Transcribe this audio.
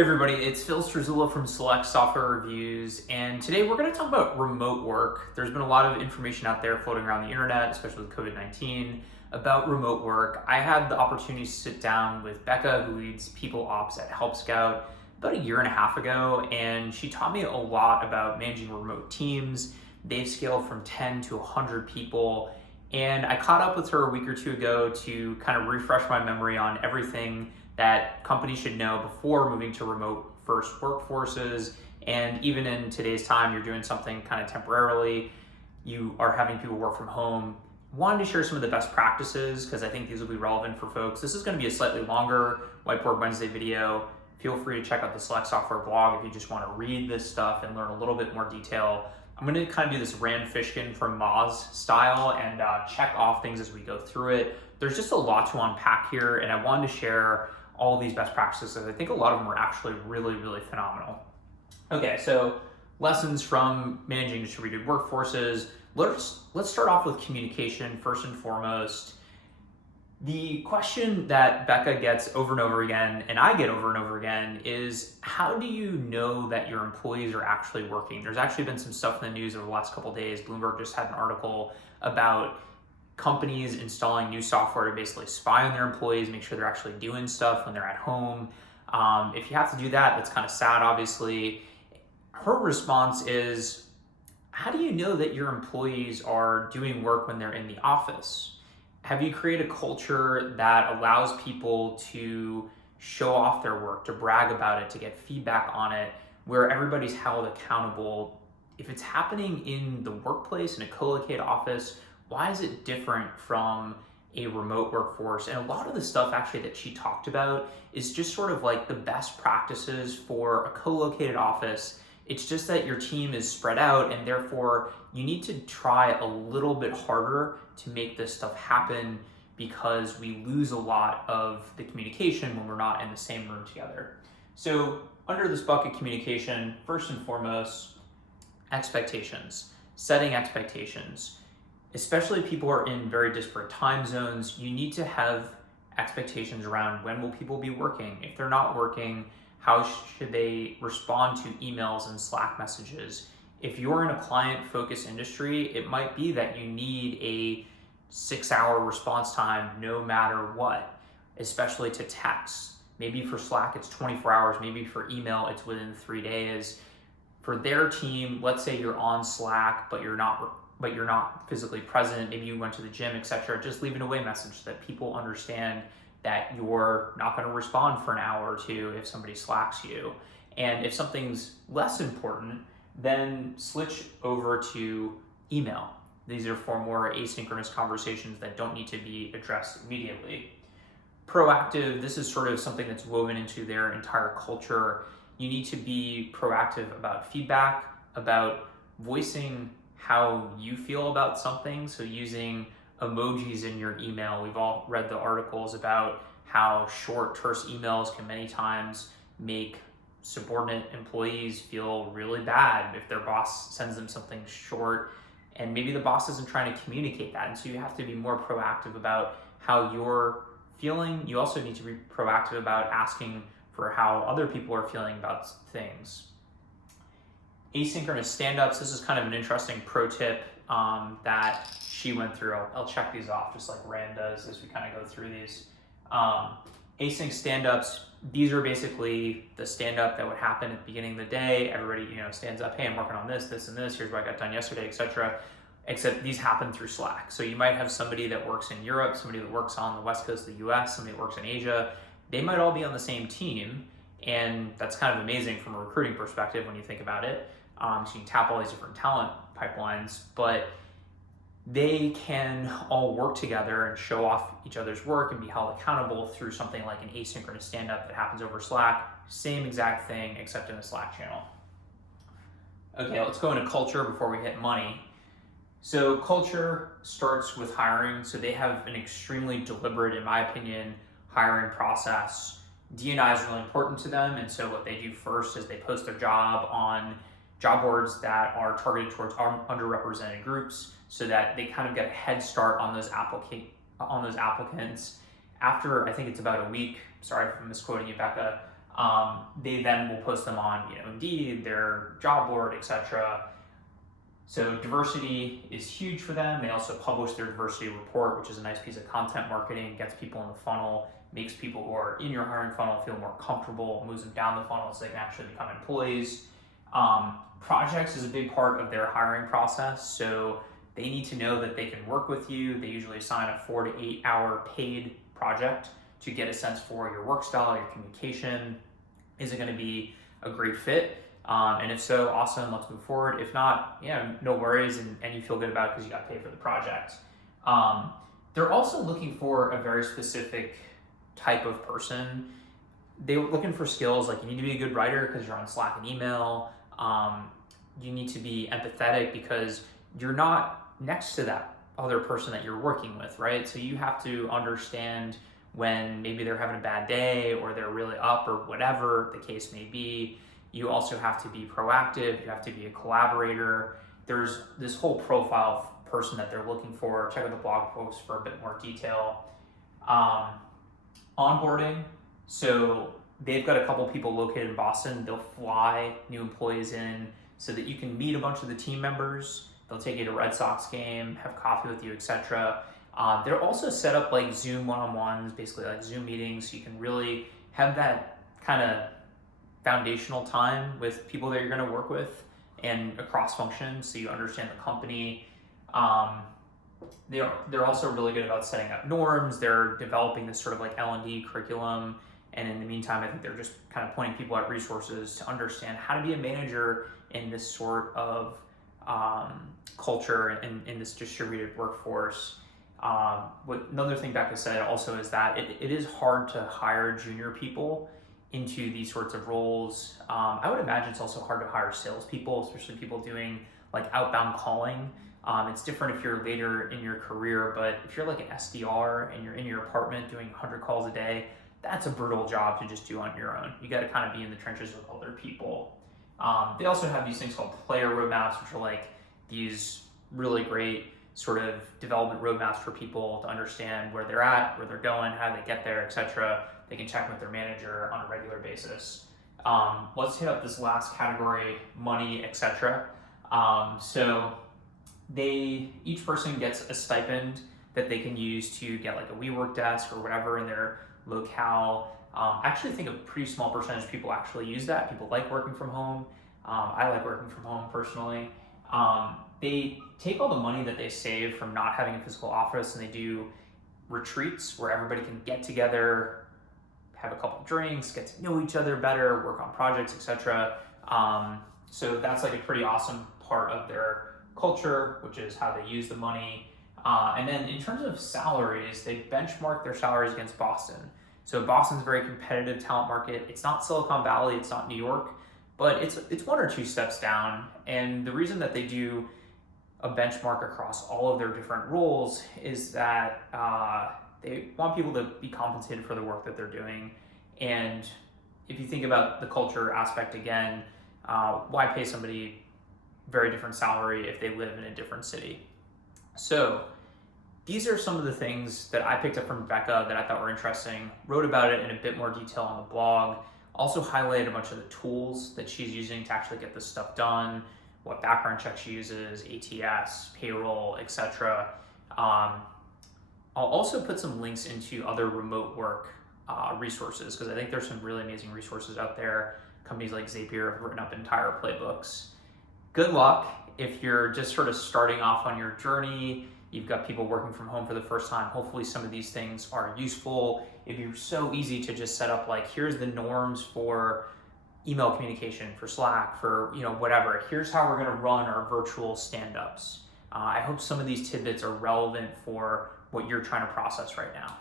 Hey everybody, it's Phil Struzula from Select Software Reviews, and today we're going to talk about remote work. There's been a lot of information out there floating around the internet, especially with COVID-19, about remote work. I had the opportunity to sit down with Becca, who leads People Ops at Help Scout, about a year and a half ago, and she taught me a lot about managing remote teams. They've scaled from 10 to 100 people, and I caught up with her a week or two ago to kind of refresh my memory on everything that companies should know before moving to remote first workforces. And even in today's time, you're doing something kind of temporarily, you are having people work from home. Wanted to share some of the best practices because I think these will be relevant for folks. This is going to be a slightly longer Whiteboard Wednesday video. Feel free to check out the Select Software blog if you just want to read this stuff and learn a little bit more detail. I'm going to kind of do this Rand Fishkin from Moz style and check off things as we go through it. There's just a lot to unpack here, and I wanted to share all of these best practices. I think a lot of them are actually really, really phenomenal. Okay, so lessons from managing distributed workforces. Let's start off with communication first and foremost. The question that Becca gets over and over again, and I get over and over again, is how do you know that your employees are actually working? There's actually been some stuff in the news over the last couple of days. Bloomberg just had an article about companies installing new software to basically spy on their employees, make sure they're actually doing stuff when they're at home. If you have to do that, that's kind of sad, obviously. Her response is, how do you know that your employees are doing work when they're in the office? Have you created a culture that allows people to show off their work, to brag about it, to get feedback on it, where everybody's held accountable? If it's happening in the workplace, in a co-located office, why is it different from a remote workforce? And a lot of the stuff actually that she talked about is just sort of like the best practices for a co-located office. It's just that your team is spread out, and therefore you need to try a little bit harder to make this stuff happen, because we lose a lot of the communication when we're not in the same room together. So under this bucket, communication, first and foremost, expectations, setting expectations. Especially if people are in very disparate time zones, you need to have expectations around when will people be working. If they're not working, how should they respond to emails and Slack messages? If you're in a client-focused industry, it might be that you need a 6-hour response time no matter what, especially to text. Maybe for Slack, it's 24 hours. Maybe for email, it's within 3 days. For their team, let's say you're on Slack, but you're not physically present, maybe you went to the gym, etc., just leave an away message that people understand that you're not going to respond for an hour or two if somebody slacks you. And if something's less important, then switch over to email. These are for more asynchronous conversations that don't need to be addressed immediately. Proactive, this is sort of something that's woven into their entire culture. You need to be proactive about feedback, about voicing how you feel about something. So using emojis in your email. We've all read the articles about how short, terse emails can many times make subordinate employees feel really bad if their boss sends them something short, and maybe the boss isn't trying to communicate that. And so you have to be more proactive about how you're feeling. You also need to be proactive about asking for how other people are feeling about things. Asynchronous stand-ups, this is kind of an interesting pro tip that she went through. I'll check these off just like Rand does as we kind of go through these. Async stand-ups, these are basically the stand-up that would happen at the beginning of the day. Everybody, stands up, hey, I'm working on this, this, and this, here's what I got done yesterday, etc. Except these happen through Slack. So you might have somebody that works in Europe, somebody that works on the West Coast of the US, somebody that works in Asia. They might all be on the same team, and that's kind of amazing from a recruiting perspective when you think about it. So you can tap all these different talent pipelines, but they can all work together and show off each other's work and be held accountable through something like an asynchronous stand-up that happens over Slack. Same exact thing, except in a Slack channel. Okay, let's go into culture before we hit money. So culture starts with hiring. So they have an extremely deliberate, in my opinion, hiring process. D&I is really important to them, and so what they do first is they post their job on job boards that are targeted towards underrepresented groups, so that they kind of get a head start on those applicants. After, I think it's about a week, sorry if I'm misquoting you, Becca, They then will post them on, Indeed, their job board, etc. So diversity is huge for them. They also publish their diversity report, which is a nice piece of content marketing, gets people in the funnel, makes people who are in your hiring funnel feel more comfortable, moves them down the funnel so they can actually become employees. Projects is a big part of their hiring process. So they need to know that they can work with you. They usually assign a 4 to 8 hour paid project to get a sense for your work style, your communication. Is it going to be a great fit? And if so, awesome, let's move forward. If not, no worries, and you feel good about it because you got paid for the project. They're also looking for a very specific type of person. They're looking for skills like you need to be a good writer because you're on Slack and email. You need to be empathetic because you're not next to that other person that you're working with, right? So you have to understand when maybe they're having a bad day or they're really up or whatever the case may be. You also have to be proactive. You have to be a collaborator. There's this whole profile person that they're looking for. Check out the blog post for a bit more detail. Onboarding. So they've got a couple people located in Boston. They'll fly new employees in so that you can meet a bunch of the team members. They'll take you to a Red Sox game, have coffee with you, etc. They're also set up like Zoom one-on-ones, basically like Zoom meetings. So you can really have that kind of foundational time with people that you're going to work with and across functions so you understand the company. They're also really good about setting up norms. They're developing this sort of like L&D curriculum. And in the meantime, I think they're just kind of pointing people at resources to understand how to be a manager in this sort of culture and in this distributed workforce. Another thing Becca said also is that it is hard to hire junior people into these sorts of roles. I would imagine it's also hard to hire salespeople, especially people doing like outbound calling. It's different if you're later in your career, but if you're like an SDR and you're in your apartment doing 100 calls a day, that's a brutal job to just do on your own. You got to kind of be in the trenches with other people. They also have these things called player roadmaps, which are like these really great sort of development roadmaps for people to understand where they're at, where they're going, how they get there, etc. They can check with their manager on a regular basis. Let's hit up this last category, money, etc. So each person gets a stipend that they can use to get like a WeWork desk or whatever in their locale. I actually think a pretty small percentage of people actually use that. People like working from home. I like working from home personally. They take all the money that they save from not having a physical office and they do retreats where everybody can get together, have a couple drinks, get to know each other better, work on projects, etc. So that's like a pretty awesome part of their culture, which is how they use the money. And then in terms of salaries, they benchmark their salaries against Boston. So Boston's a very competitive talent market. It's not Silicon Valley, it's not New York, but it's one or two steps down. And the reason that they do a benchmark across all of their different roles is that they want people to be compensated for the work that they're doing. And if you think about the culture aspect again, why pay somebody very different salary if they live in a different city? So these are some of the things that I picked up from Becca that I thought were interesting, wrote about it in a bit more detail on the blog, also highlighted a bunch of the tools that she's using to actually get this stuff done, what background check she uses, ATS, payroll, etc. I'll also put some links into other remote work resources because I think there's some really amazing resources out there. Companies like Zapier have written up entire playbooks. Good luck if you're just sort of starting off on your journey. You've got people working from home for the first time. Hopefully some of these things are useful. It'd be so easy to just set up like, here's the norms for email communication, for Slack, for whatever. Here's how we're gonna run our virtual stand-ups. I hope some of these tidbits are relevant for what you're trying to process right now.